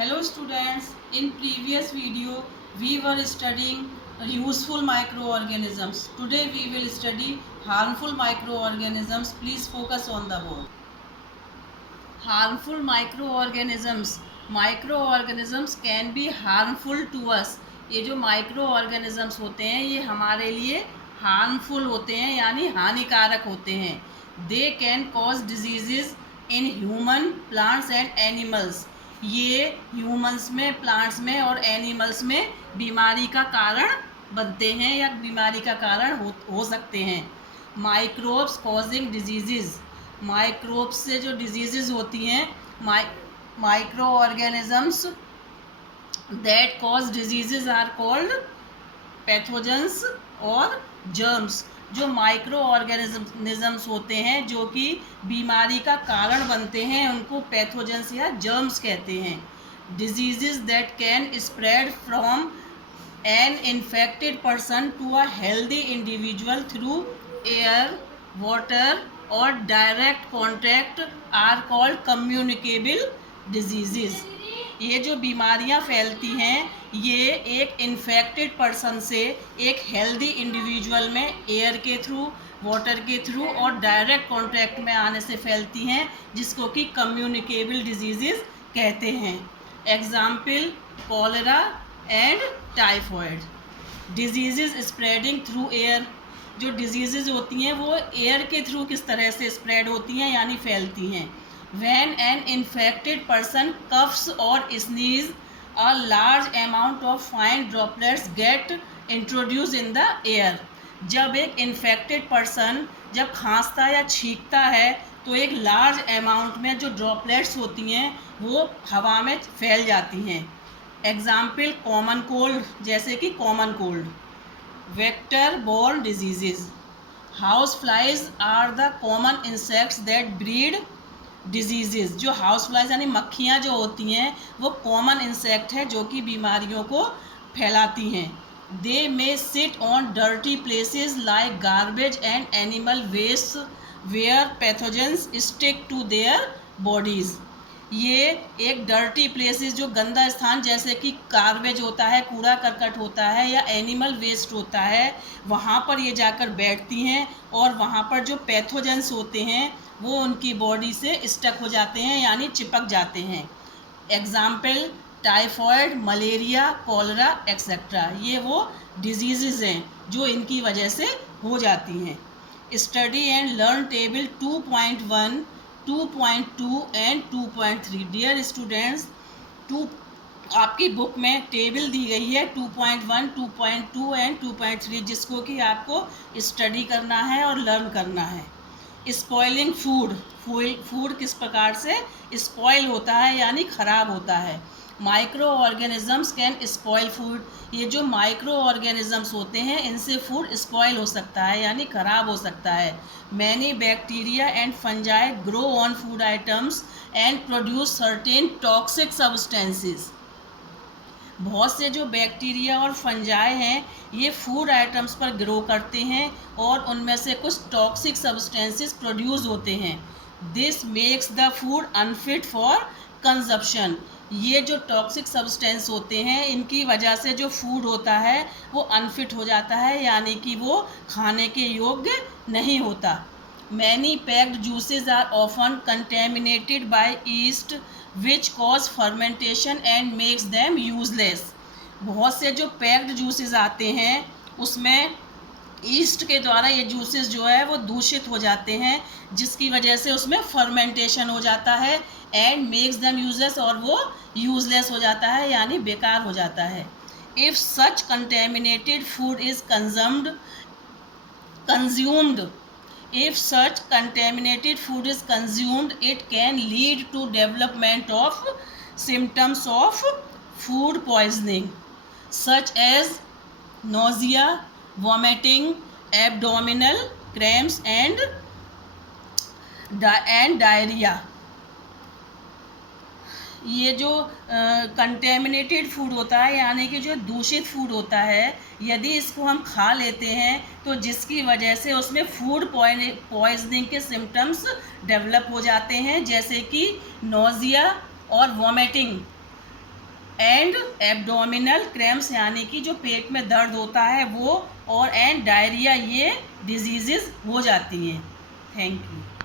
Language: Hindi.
Hello students, in previous video we were studying useful microorganisms. Today we will study harmful microorganisms. Please focus on the board. Harmful microorganisms. Microorganisms can be harmful to us. ये जो microorganisms होते हैं ये हमारे लिए harmful होते हैं यानी हानिकारक होते हैं. They can cause diseases in human, plants and animals. ये ह्यूमंस में, प्लांट्स में और एनिमल्स में बीमारी का कारण बनते हैं या बीमारी का कारण हो सकते हैं. Microbes causing disease. माइक्रोब्स से जो डिजीज़ होती हैं, micro organisms that cause disease are called pathogens और जर्म्स. जो माइक्रो ऑर्गेनिजम्स होते हैं जो कि बीमारी का कारण बनते हैं उनको पैथोजेंस या जर्म्स कहते हैं. Diseases that can spread from an infected person to a healthy individual through air, water और direct contact are called communicable diseases. ये जो बीमारियां फैलती हैं ये एक इन्फेक्टेड पर्सन से एक हेल्दी इंडिविजुअल में एयर के थ्रू, वाटर के थ्रू और डायरेक्ट कॉन्टैक्ट में आने से फैलती हैं जिसको कि कम्युनिकेबल डिजीज़ कहते हैं. Example cholera and typhoid. Disease spreading through air. जो डिजीज़ होती हैं वो एयर के थ्रू किस तरह से स्प्रेड होती हैं यानी फैलती हैं. When an infected person coughs or sneezes, a large amount of fine droplets get introduced in the air. जब एक इन्फेक्टेड पर्सन जब खांसता या छींकता है तो एक लार्ज अमाउंट में जो ड्रॉपलेट्स होती हैं वो हवा में फैल जाती हैं. एग्जाम्पल कॉमन कोल्ड, जैसे कि common cold. Vector borne disease. House flies are the common insects that breed disease. जो हाउस फ्लाइज यानी मक्खियाँ जो होती हैं वो कॉमन इंसेक्ट है जो कि बीमारियों को फैलाती हैं. They may sit on dirty places like garbage and animal waste where pathogens stick to their bodies. ये एक डर्टी प्लेसेस जो गंदा स्थान जैसे कि गार्बेज होता है, कूड़ा करकट होता है या एनिमल वेस्ट होता है, वहाँ पर ये जाकर बैठती हैं और वहाँ पर जो पैथोजेंस होते हैं वो उनकी बॉडी से स्टक हो जाते हैं यानी चिपक जाते हैं. Example typhoid, malaria, cholera etcetera. ये वो डिजीज़ हैं जो इनकी वजह से हो जाती हैं. Study and learn table 2.1, 2.2 and 2.3. Dear students, आपकी बुक में टेबल दी गई है 2.1, 2.2 एंड 2.3 जिसको कि आपको स्टडी करना है और लर्न करना है. Spoiling food. फूड किस प्रकार से स्पॉइल होता है यानी ख़राब होता है. Micro organisms can spoil food. ये जो माइक्रो ऑर्गेनिजम्स होते हैं इनसे फूड स्पॉइल हो सकता है यानी ख़राब हो सकता है. Many bacteria and fungi grow on food items and produce certain toxic substances. बहुत से जो बैक्टीरिया और फंजाई हैं ये फूड आइटम्स पर ग्रो करते हैं और उनमें से कुछ टॉक्सिक सब्सटेंसेस प्रोड्यूस होते हैं. This makes the food unfit for consumption. ये जो टॉक्सिक सब्सटेंस होते हैं इनकी वजह से जो फूड होता है वो अनफिट हो जाता है यानी कि वो खाने के योग्य नहीं होता. Many packed juices are often contaminated by yeast which cause fermentation and makes them useless. बहुत से जो पैक्ड जूसेस आते हैं उसमें ईस्ट के द्वारा ये जूसेस जो है वो दूषित हो जाते हैं जिसकी वजह से उसमें फर्मेंटेशन हो जाता है एंड मेक्स देम यूजलेस और वो यूजलेस हो जाता है यानी बेकार हो जाता है. If such contaminated food is If such contaminated food is consumed, it can lead to development of symptoms of food poisoning, such as nausea, vomiting, abdominal cramps, and diarrhea. ये जो कंटेमिनेटेड फूड होता है यानी कि जो दूषित फूड होता है यदि इसको हम खा लेते हैं तो जिसकी वजह से उसमें फूड पॉइजनिंग के सिम्टम्स डेवलप हो जाते हैं जैसे कि नोज़िया और वॉमिटिंग. एंड एब्डोमिनल क्रैम्प्स यानी कि जो पेट में दर्द होता है वो, और एंड डायरिया, ये डिजीज़ हो जाती हैं। Thank you.